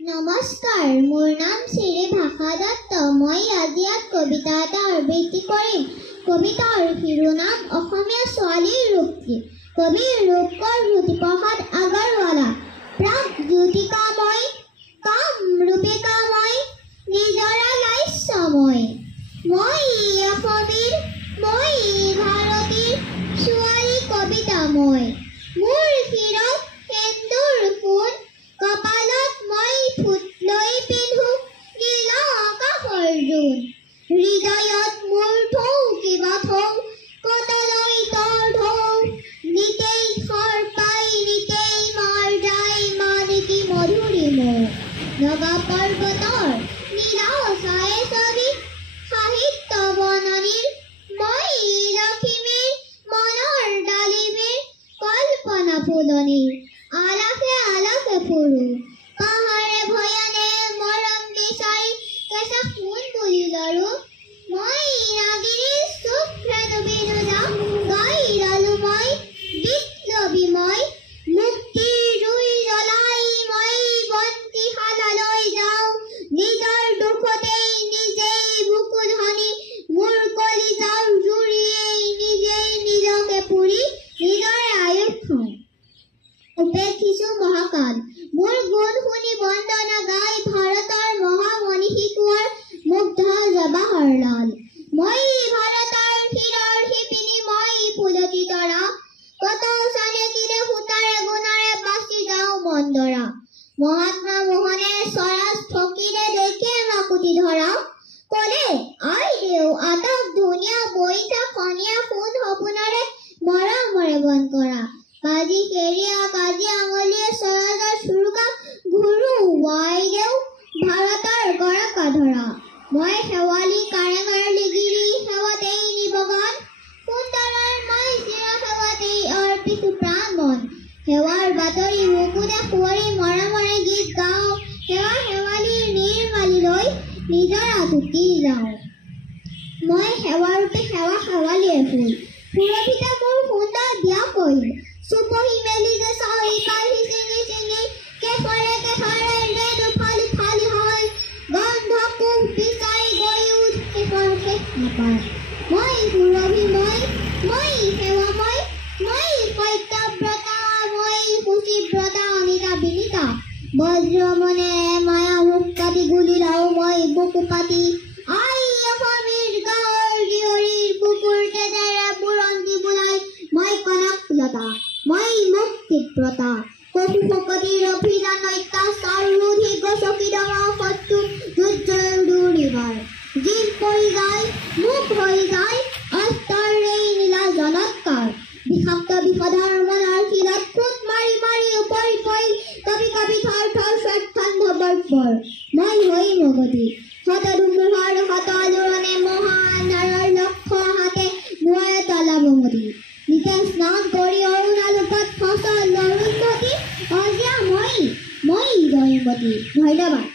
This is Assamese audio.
নমস্কাৰ, মোৰ নাম শ্ৰী ভাষা দত্ত। মই আজি ইয়াত কবিতা এটা আবৃত্তি কৰিম। কবিতাৰ শিৰোনাম অসমীয়া ছোৱালীৰ ৰূপটি। কবি ৰূপকৰ জ্যোতিপ্ৰসাদ আগৰৱালা। প্ৰাক জ্যোতিকাময়, কাম ৰূপিকাময়, নিজৰা লাস্যময়। মই অসমীৰ, মই ভাৰতীৰ ছোৱালী কবিতাময়। মোৰ শিৰত সেন্দুৰ সোণ, কপালত মই ফুট লৈ পিন্ধো নীল আকাশৰ জোন। হৃদয়ত মোৰ থৌ কিবা থৌ, কতলৈ তৰ ঢৌ। নিতেই খৰ পাই নিতেই মাৰ যায়, মানিকী মধুৰী মৌ। নগা পৰ্বতৰ নীলা ছায়ে ছবি, সাহিত্য বননিৰ মই লখিমীৰ। মনৰ ডালিমীৰ কল্পনা ফুলনিৰ, আলাসে আলাসে ফুৰো। পাহাৰে ভৈয়ানে মৰম বিচাৰি, কেঁচা সোণ তুলি লৰো। মই নাগিনীৰ শুভ্ৰেণু বিনোদা, গাই লালো মই বিপ্লৱী মই। মুক্তিৰ জুই জ্বলাই মই বন্তিশালালৈ যাওঁ। নিজৰ দুখতেই নিজেই বুকু ধনি, মোৰ কলিজাৰ জুৰিয়েই নিজেই নিজকে পুৰি নিজৰে আয়ুস খাওঁ। উপেক্ষিছো মহাকাল, মোৰ গুণ শুনি বন্দনা গাই ভাৰতৰ মহামনীষী কোঁৱৰ মুগ্ধ জৱাহৰলাল। মই ভাৰতৰ শিৰৰ শিপিনী, মই ফুলতি তৰা। কত চানেকিৰে সূতাৰে গুণাৰে বাচি যাওঁ মন্দৰা। মহাত্মা মোহনে স্বৰাজ ফকীৰে দেখে মাকুতি ধৰা। কলে আই দেউ আটক ধুনীয়া বৈঠা খনীয়া সোণ সপোনৰে মৰমৰে বন কৰা। কাজি কেৰিয়া কাজি আঙুলিয়ে স্বৰাজৰ চুৰুকা ঘূৰুৱাই দেও ভাৰতৰ গৰকা ধৰা। মই শেৱালি কাৰেঙৰ লিগিৰি, সেৱাতেই নিবগান। সুন্দৰৰ মই চিৰ সেৱাতেই অৰ্পিছো প্ৰাণ মন। সেৱাৰ বাতৰি মুকুতে সুঁৱৰি মৰমৰে গীত গাওঁ। সেৱা শেৱালিৰ নিৰ্মালিলৈ নিজৰা টুকি যাওঁ। মই সেৱাৰূপে সেৱা শেৱালিয়ে ফুল, সুৰভিত মোৰ সুন্দৰ বিয়া কৰিল। চুপহি মেলি যে চাৰি পাহি চিঙি চিঙি, কেশৰে কেশৰে ৰেণু ফালি ফালি হয়। গন্ধ কোব বিচাৰি গৈ উঠ শেষৰ শেষ নাপায়। মই সুৰভিময়, মই সেৱাময়, মই সত্যব্ৰতা, মই শুচিব্ৰতা অনিতা বিনীতা। বজ্ৰমনে মায়া মুখ কাটি গুলি লাও মই বুকু পাতি। আই অসমীৰ গাঁৱৰ জীয়ৰীৰ বুকুৰ তেজেৰে বুৰঞ্জী বোলাই মই কনকলতা। মই মুক্তিব্ৰতা, কপি ফকতিৰ অভিযান অত্যাচাৰ ৰোধী গছকি ডঙা শত্ৰু দুৰ্জয়ৰ দুৰ্নিবাৰ। জীৱ পৰি যায়, মুখ হৈ যায় অস্ত্ৰৰ এই নীলা জনৎকাৰ। বিষাক্ত বিষধৰ মনৰ শিৰত ফুট মাৰি মাৰি উপৰি পৰি কবি কবি থৰ থৰ স্বাৰ্থন্ধবৰ। মই হৈ মগতি শত ধুমুহাৰ শত আলোড়নে মহানাৰৰ লক্ষ্য হাতে নোৱাৰে তলা বঙতি। নিতে স্নান কৰি অৰুণালোকত ফচল অৰুন্ধতী, অজিয়া মই দৈৱতী। ধন্যবাদ।